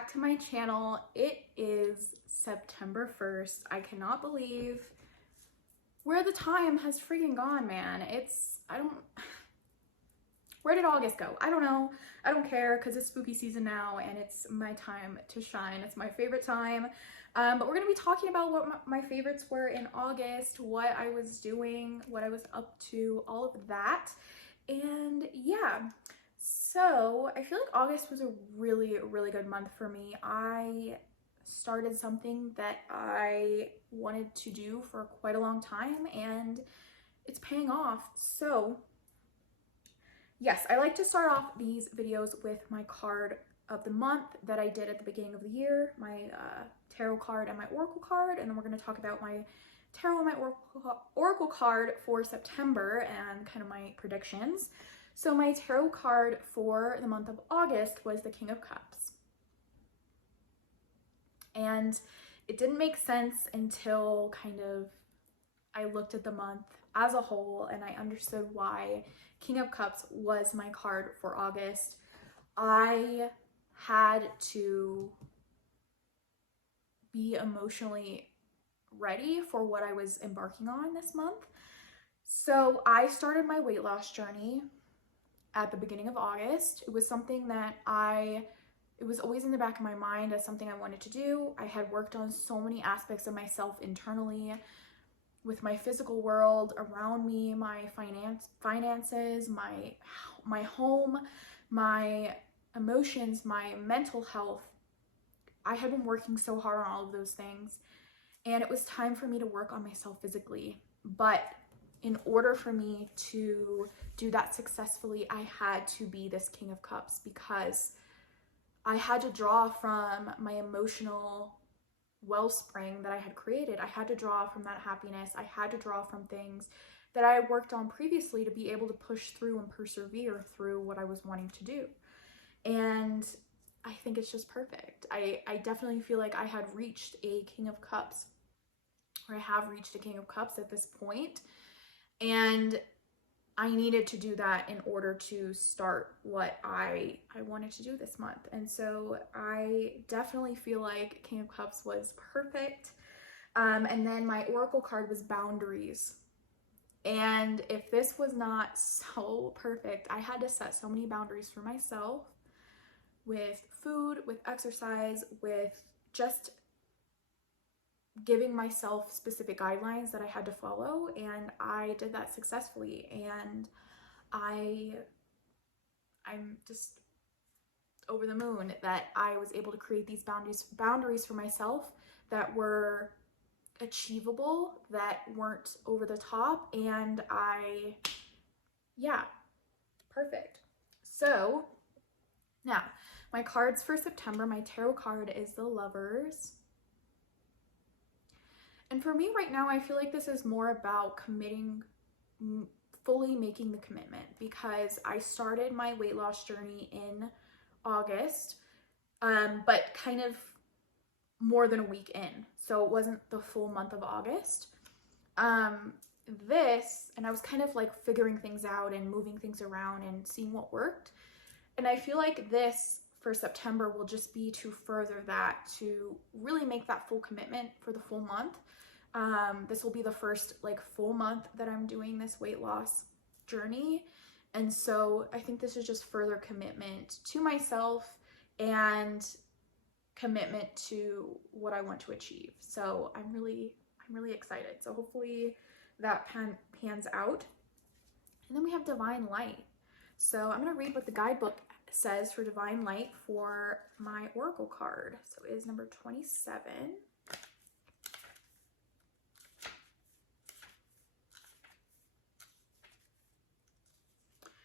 back to my channel. It is September 1st. I cannot believe where the time has freaking gone, man. Where did August go? I don't know. I don't care because it's spooky season now and it's my time to shine. It's my favorite time. But we're going to be talking about what my favorites were in August, what I was doing, what I was up to, all of that. And yeah, so I feel like August was a really, really good month for me. I started something that I wanted to do for quite a long time and it's paying off. So yes, I like to start off these videos with my card of the month that I did at the beginning of the year, my tarot card and my oracle card, and then we're going to talk about my tarot and my oracle card for September and kind of my predictions. So my tarot card for the month of August was the King of Cups. And it didn't make sense until kind of I looked at the month as a whole and I understood why King of Cups was my card for August. I had to be emotionally ready for what I was embarking on this month. So I started my weight loss journey at the beginning of August. It was something that it was always in the back of my mind as something I wanted to do. I had worked on so many aspects of myself internally, with my physical world around me, my finances, my home, my emotions, my mental health. I had been working so hard on all of those things, and it was time for me to work on myself physically. But in order for me to do that successfully, I had to be this King of Cups because I had to draw from my emotional wellspring that I had created. I had to draw from that happiness. I had to draw from things that I had worked on previously to be able to push through and persevere through what I was wanting to do. And I think it's just perfect. I definitely feel like I had reached a King of Cups, or I have reached a King of Cups at this point. And I needed to do that in order to start what I wanted to do this month. And so I definitely feel like King of Cups was perfect. And then my oracle card was boundaries. And if this was not so perfect, I had to set so many boundaries for myself with food, with exercise, with just giving myself specific guidelines that I had to follow, and I did that successfully. And I'm just over the moon that I was able to create these boundaries for myself that were achievable, that weren't over the top, and yeah, perfect. So now my cards for September, my tarot card is the Lovers. And for me right now, I feel like this is more about committing, fully making the commitment, because I started my weight loss journey in August, but kind of more than a week in. So it wasn't the full month of August. And I was kind of like figuring things out and moving things around and seeing what worked. And I feel like this for September will just be to further that, to really make that full commitment for the full month. This will be the first like full month that I'm doing this weight loss journey. And so I think this is just further commitment to myself and commitment to what I want to achieve. So I'm really excited. So hopefully that pans out. And then we have Divine Light. So I'm going to read what the guidebook says for Divine Light for my oracle card. So it is number 27.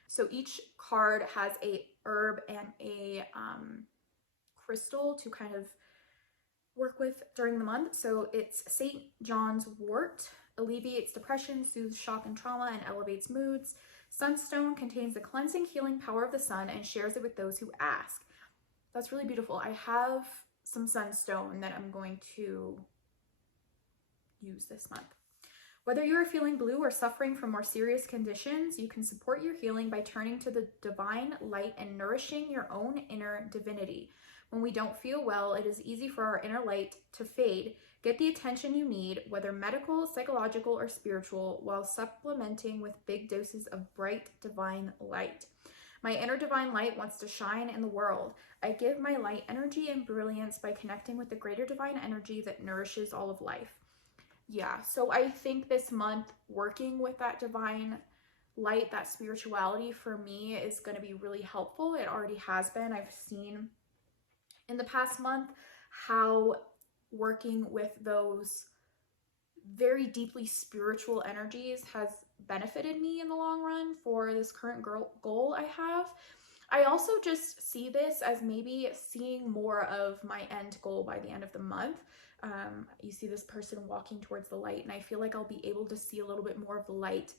So each card has a herb and a crystal to kind of work with during the month. So it's St. John's wort, alleviates depression, soothes shock and trauma, and elevates moods. Sunstone contains the cleansing, healing power of the sun and shares it with those who ask. That's really beautiful. I have some sunstone that I'm going to use this month. Whether you are feeling blue or suffering from more serious conditions, you can support your healing by turning to the divine light and nourishing your own inner divinity. When we don't feel well, it is easy for our inner light to fade. Get the attention you need, whether medical, psychological, or spiritual, while supplementing with big doses of bright divine light. My inner divine light wants to shine in the world. I give my light energy and brilliance by connecting with the greater divine energy that nourishes all of life. Yeah, so I think this month working with that divine light, that spirituality for me is going to be really helpful. It already has been. I've seen in the past month how working with those very deeply spiritual energies has benefited me in the long run for this current goal I have. I also just see this as maybe seeing more of my end goal by the end of the month. You see this person walking towards the light, and I feel like I'll be able to see a little bit more of the light.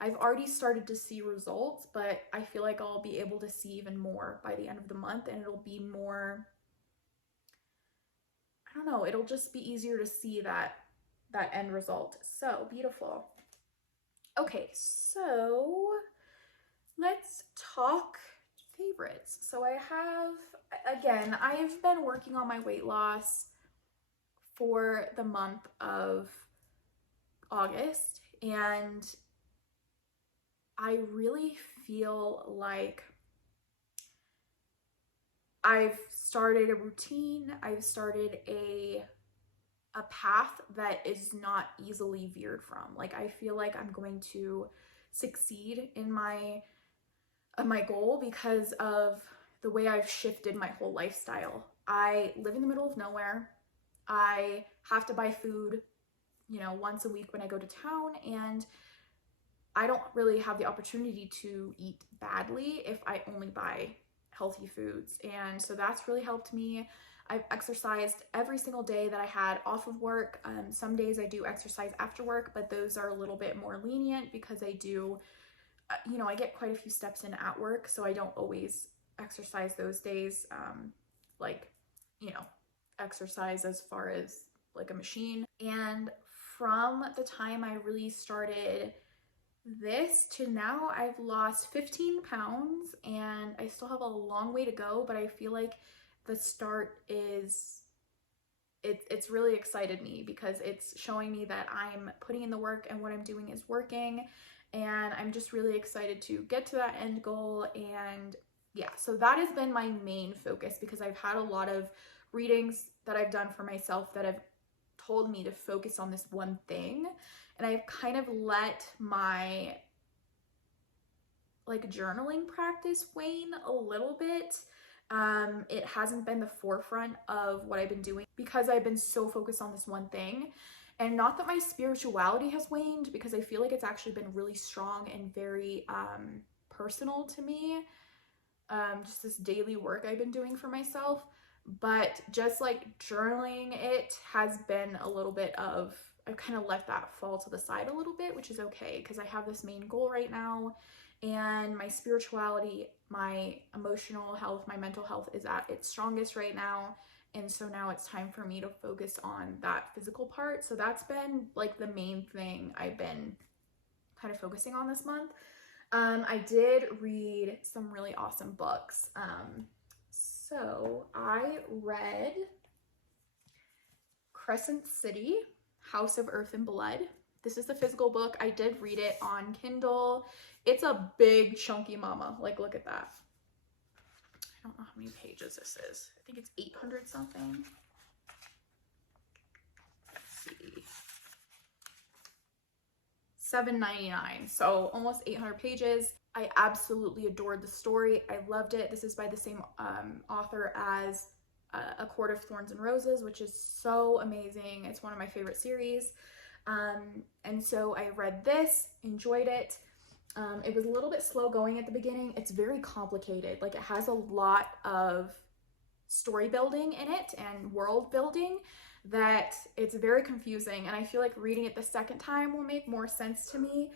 I've already started to see results, but I feel like I'll be able to see even more by the end of the month, and it'll be more, I don't know, it'll just be easier to see that end result. So beautiful. Okay, so let's talk favorites. So I have, again, I've been working on my weight loss for the month of August, and I really feel like I've started a routine, I've started a path that is not easily veered from. Like, I feel like I'm going to succeed in my goal because of the way I've shifted my whole lifestyle. I live in the middle of nowhere. I have to buy food, once a week when I go to town, and I don't really have the opportunity to eat badly if I only buy healthy foods. And so that's really helped me. I've exercised every single day that I had off of work. Some days I do exercise after work, but those are a little bit more lenient because I do, I get quite a few steps in at work, so I don't always exercise those days, exercise as far as like a machine. And from the time I really started this to now, I've lost 15 pounds, and I still have a long way to go, but I feel like the start is, it's really excited me because it's showing me that I'm putting in the work and what I'm doing is working, and I'm just really excited to get to that end goal. And yeah, so that has been my main focus because I've had a lot of readings that I've done for myself that have told me to focus on this one thing, and I've kind of let my journaling practice wane a little bit. It hasn't been the forefront of what I've been doing because I've been so focused on this one thing. And not that my spirituality has waned, because I feel like it's actually been really strong and very personal to me. Just this daily work I've been doing for myself. But just journaling, it has been a little bit of, I've kind of let that fall to the side a little bit, which is okay because I have this main goal right now, and my spirituality, my emotional health, my mental health is at its strongest right now. And so now it's time for me to focus on that physical part. So that's been the main thing I've been kind of focusing on this month. I did read some really awesome books. So I read Crescent City, House of Earth and Blood. This is the physical book. I did read it on Kindle. It's a big chunky mama. Look at that. I don't know how many pages this is. I think it's 800 something. Let's see. $7.99. So almost 800 pages. I absolutely adored the story. I loved it. This is by the same author as A Court of Thorns and Roses, which is so amazing. It's one of my favorite series. And so I read this, enjoyed it. It was a little bit slow going at the beginning. It's very complicated. It has a lot of story building in it and world building that it's very confusing. And I feel like reading it the second time will make more sense to me,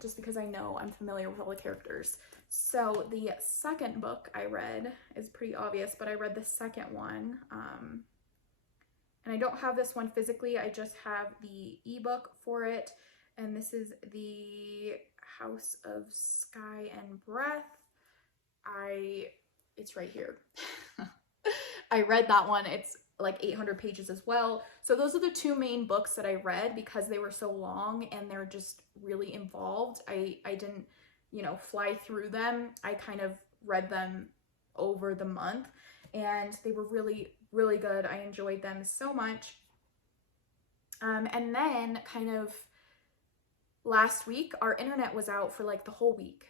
just because I know I'm familiar with all the characters. So the second book I read is pretty obvious, but I read the second one. And I don't have this one physically. I just have the ebook for it. And this is the House of Sky and Breath. It's right here. I read that one. It's like 800 pages as well. So those are the two main books that I read because they were so long and they're just really involved. I didn't, you know, fly through them. I kind of read them over the month and they were really, really good. I enjoyed them so much. And then kind of last week, our internet was out for like the whole week.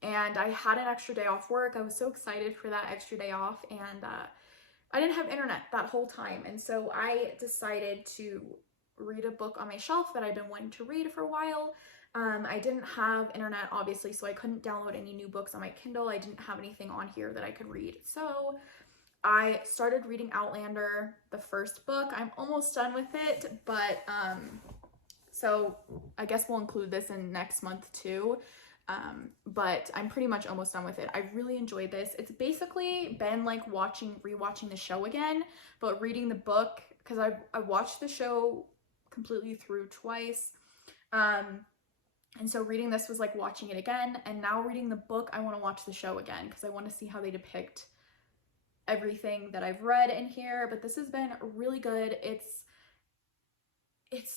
And I had an extra day off work. I was so excited for that extra day off. And I didn't have internet that whole time. And so I decided to read a book on my shelf that I've been wanting to read for a while. I didn't have internet, obviously, so I couldn't download any new books on my Kindle. I didn't have anything on here that I could read. So I started reading Outlander, the first book. I'm almost done with it, but so I guess we'll include this in next month too. But I'm pretty much almost done with it. I really enjoyed this. It's basically been like rewatching the show again, but reading the book, because I watched the show completely through twice. And so reading this was like watching it again, and now reading the book, I want to watch the show again because I want to see how they depict everything that I've read in here. But this has been really good. It's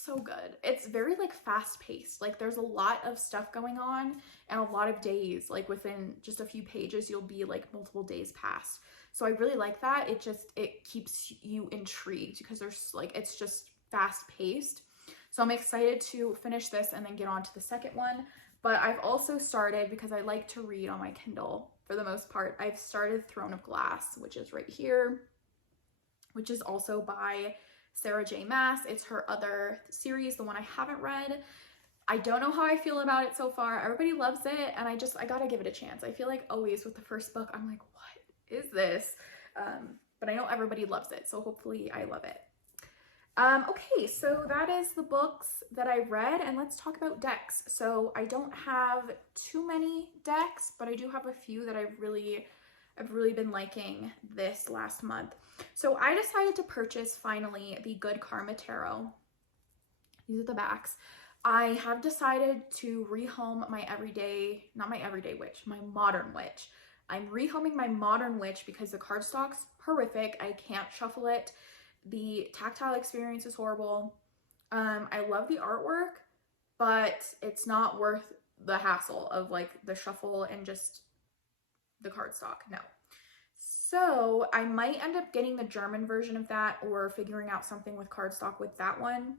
so good. It's very like fast paced. Like there's a lot of stuff going on and a lot of days, like within just a few pages, you'll be like multiple days past. So I really like that. It keeps you intrigued because there's like, it's just fast paced. So I'm excited to finish this and then get on to the second one. But I've also started, because I like to read on my Kindle for the most part, I've started Throne of Glass, which is right here, which is also by Sarah J. Maas. It's her other series, the one I haven't read. I don't know how I feel about it so far. Everybody loves it, and I gotta give it a chance. I feel like always with the first book, I'm like, what is this? But I know everybody loves it, so hopefully I love it. Okay, so that is the books that I read, and let's talk about decks. So I don't have too many decks, but I do have a few that I've really been liking this last month. So I decided to purchase finally the Good Karma Tarot. These are the backs. I have decided to rehome my my Modern Witch. I'm rehoming my Modern Witch because the cardstock's horrific. I can't shuffle it. The tactile experience is horrible. I love the artwork, but it's not worth the hassle of like the shuffle and just the cardstock. No. So I might end up getting the German version of that or figuring out something with cardstock with that one.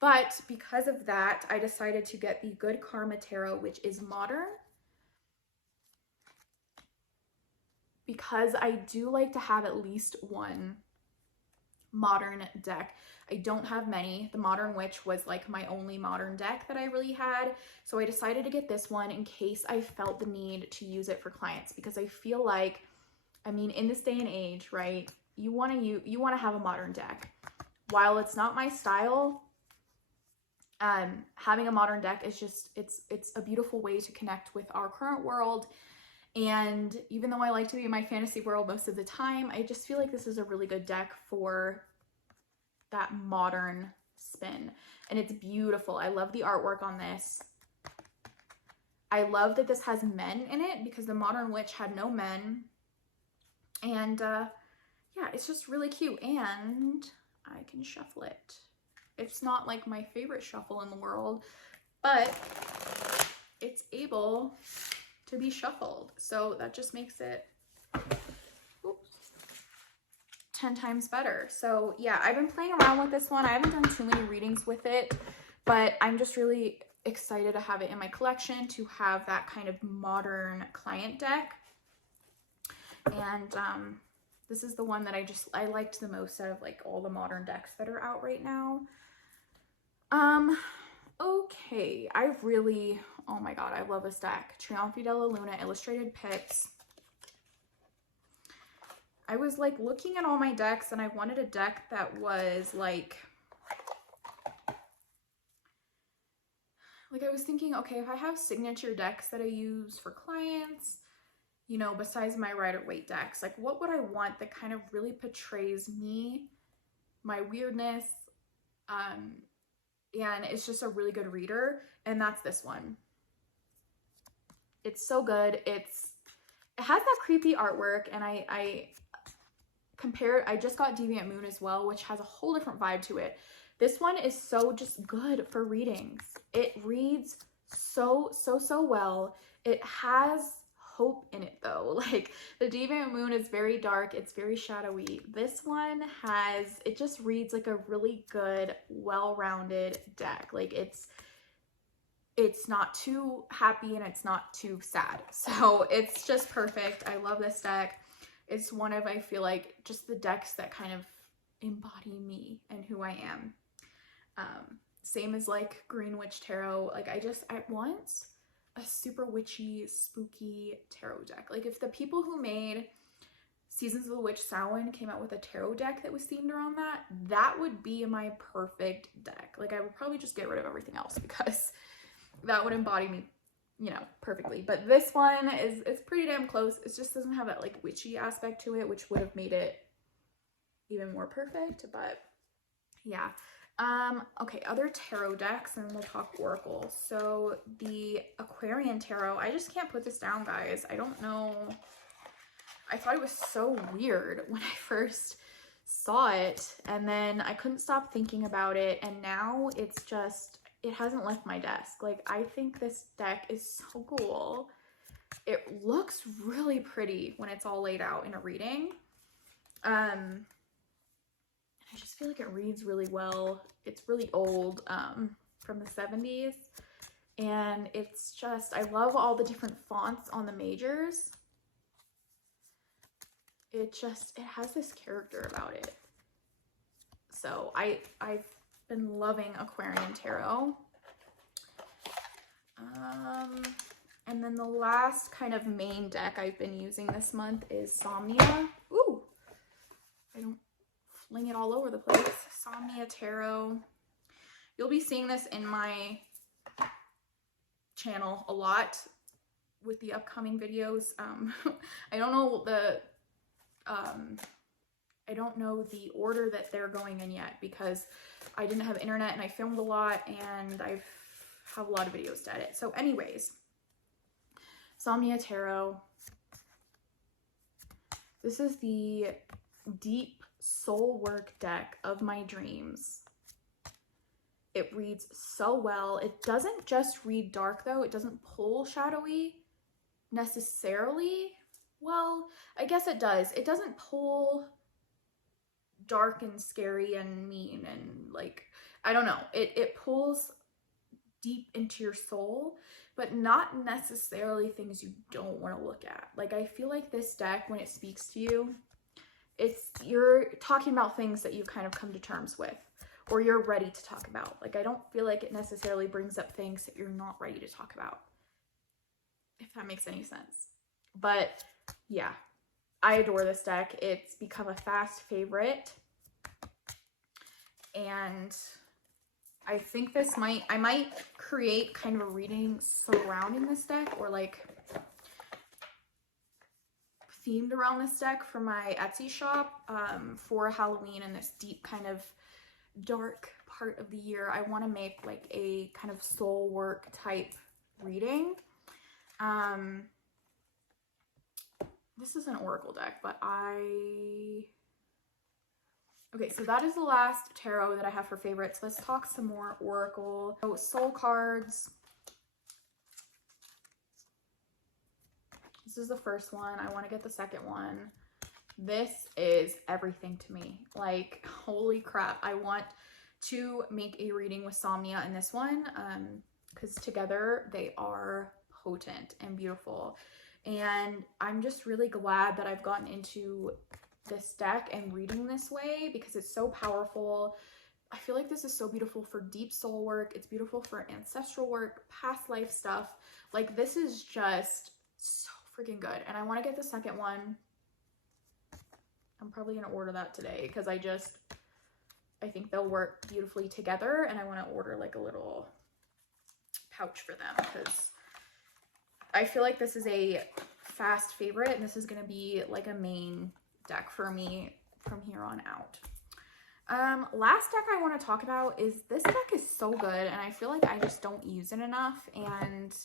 But because of that, I decided to get the Good Karma Tarot, which is modern, because I do like to have at least one modern deck. I don't have many. The Modern Witch was like my only modern deck that I really had. So I decided to get this one in case I felt the need to use it for clients, because I feel like, I mean, in this day and age, right, you want to have a modern deck. While it's not my style, having a modern deck is just, it's a beautiful way to connect with our current world. And even though I like to be in my fantasy world most of the time, I just feel like this is a really good deck for that modern spin. And it's beautiful. I love the artwork on this. I love that this has men in it because the Modern Witch had no men. And yeah, it's just really cute. And I can shuffle it. It's not like my favorite shuffle in the world, but it's able to be shuffled. So that just makes it 10 times better. So yeah, I've been playing around with this one. I haven't done too many readings with it, but I'm just really excited to have it in my collection, to have that kind of modern client deck. And this is the one that I liked the most out of like all the modern decks that are out right now. Okay, oh my god, I love this deck. Trionfi della Luna Illustrated Pits. I was like looking at all my decks and I wanted a deck that was like I was thinking, okay, if I have signature decks that I use for clients, you know, besides my Rider-Waite decks, like what would I want that kind of really portrays me, my weirdness, and it's just a really good reader, and that's this one. It's so good. It has that creepy artwork, and I I just got Deviant Moon as well, which has a whole different vibe to it. This one is so just good for readings. It reads so well. It has hope in it though. Like the Deviant Moon is very dark, it's very shadowy. This one it just reads like a really good, well-rounded deck. Like it's not too happy and it's not too sad. So it's just perfect. I love this deck. It's one of, I feel like, just the decks that kind of embody me and who I am. Same as like Green Witch Tarot. Like I want a super witchy, spooky tarot deck. Like if the people who made Seasons of the Witch Samhain came out with a tarot deck that was themed around that, that would be my perfect deck. Like I would probably just get rid of everything else because that would embody me, you know, perfectly. But this one is pretty damn close. It just doesn't have that like witchy aspect to it, which would have made it even more perfect. But yeah. Okay, other tarot decks, and we'll talk Oracle. So the Aquarian Tarot, I just can't put this down, guys. I don't know. I thought it was so weird when I first saw it, and then I couldn't stop thinking about it, and now it's just, it hasn't left my desk. Like, I think this deck is so cool. It looks really pretty when it's all laid out in a reading. I just feel like it reads really well. It's really old, from the 70s. And it's just, I love all the different fonts on the majors. It has this character about it. So I've been loving Aquarian Tarot. And then the last kind of main deck I've been using this month is Somnia. Ooh, I don't fling it all over the place. Somnia Tarot. You'll be seeing this in my channel a lot with the upcoming videos. I don't know the order that they're going in yet because I didn't have internet and I filmed a lot and I have a lot of videos to edit. So anyways, Somnia Tarot. This is the deep soul work deck of my dreams. It reads so well. It doesn't just read dark though. It doesn't pull shadowy necessarily. Well, I guess it does. It doesn't pull dark and scary and mean and like, I don't know. It pulls deep into your soul, but not necessarily things you don't want to look at. Like I feel like this deck, when it speaks to you, you're talking about things that you've kind of come to terms with or you're ready to talk about. Like I don't feel like it necessarily brings up things that you're not ready to talk about, if that makes any sense. But yeah, I adore this deck. It's become a fast favorite. And I think I might create kind of a reading surrounding this deck or like themed around this deck for my Etsy shop for Halloween and this deep kind of dark part of the year. I want to make like a kind of soul work type reading. This is an Oracle deck, but okay, so that is the last tarot that I have for favorites. Let's talk some more Oracle. So soul cards. This is the first one. I want to get the second one. This is everything to me. Like, holy crap. I want to make a reading with Somnia in this one because together they are potent and beautiful. And I'm just really glad that I've gotten into this deck and reading this way because it's so powerful. I feel like this is so beautiful for deep soul work. It's beautiful for ancestral work, past life stuff. Like this is just so freaking good. And I want to get the second one. I'm probably going to order that today because I think they'll work beautifully together. And I want to order like a little pouch for them because I feel like this is a fast favorite and this is going to be like a main deck for me from here on out. Last deck I want to talk about is this deck is so good and I feel like I just don't use it enough, and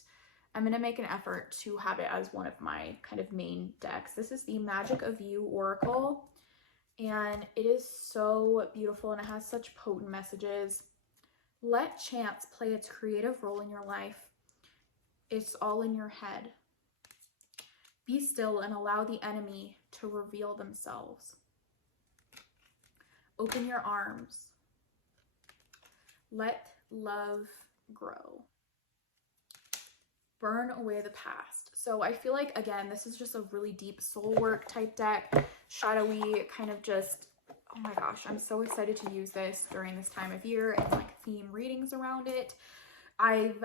I'm going to make an effort to have it as one of my kind of main decks. This is the Magic of You Oracle. and it is so beautiful and it has such potent messages. Let chance play its creative role in your life. It's all in your head. Be still and allow the enemy to reveal themselves. Open your arms. Let love grow. Burn away the past. So I feel like, again, this is just a really deep soul work type deck. Shadowy, kind of just, oh my gosh, I'm so excited to use this during this time of year and like theme readings around it. I've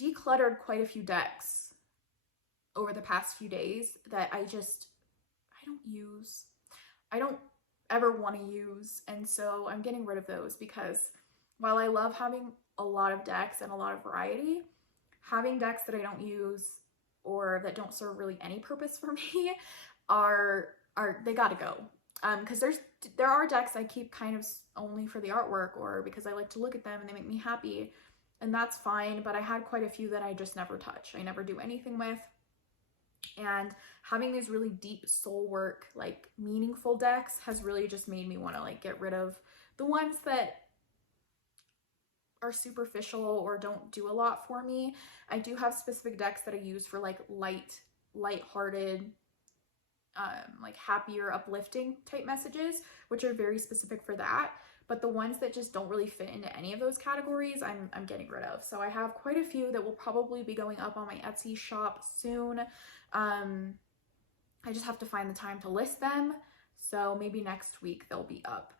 decluttered quite a few decks over the past few days that I don't use. I don't ever want to use. And so I'm getting rid of those because while I love having a lot of decks and a lot of variety, having decks that I don't use or that don't serve really any purpose for me they gotta go. Because there are decks I keep kind of only for the artwork or because I like to look at them and they make me happy, and that's fine, but I had quite a few that I just never touch. I never do anything with. And having these really deep soul work, like meaningful decks has really just made me want to like get rid of the ones that are superficial or don't do a lot for me. I do have specific decks that I use for like light-hearted, like happier, uplifting type messages, which are very specific for that. But the ones that just don't really fit into any of those categories, I'm getting rid of. So I have quite a few that will probably be going up on my Etsy shop soon. I just have to find the time to list them. So maybe next week they'll be up.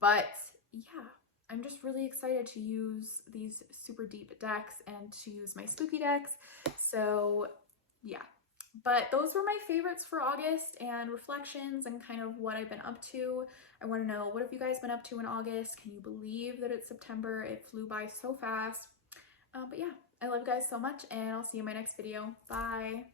But yeah, I'm just really excited to use these super deep decks and to use my spooky decks. So yeah, but those were my favorites for August and reflections and kind of what I've been up to. I want to know, what have you guys been up to in August? Can you believe that it's September? It flew by so fast. But yeah, I love you guys so much, and I'll see you in my next video. Bye.